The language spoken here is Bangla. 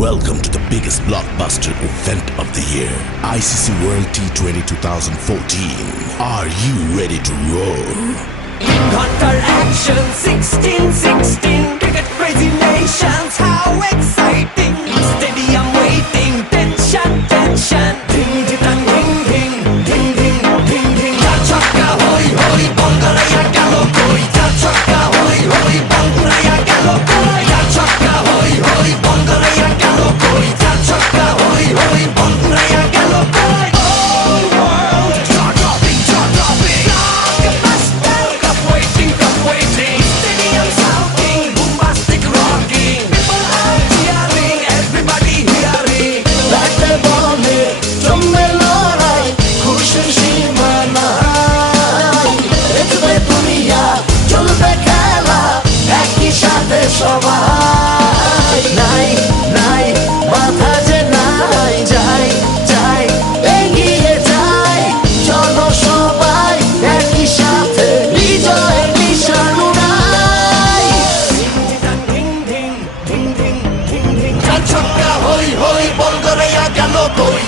Welcome to the biggest blockbuster event of the year, ICC World T20 2014. Are you ready to roll? Hunter action 16 16 Cricket crazy nations সবাই। নাই নাই, মাথা যে নাই, যাই যাই, এগিয়ে যাই। সবাই একই সাথে বিজয়ের নিশান উড়াই হই বল করে গেল কই?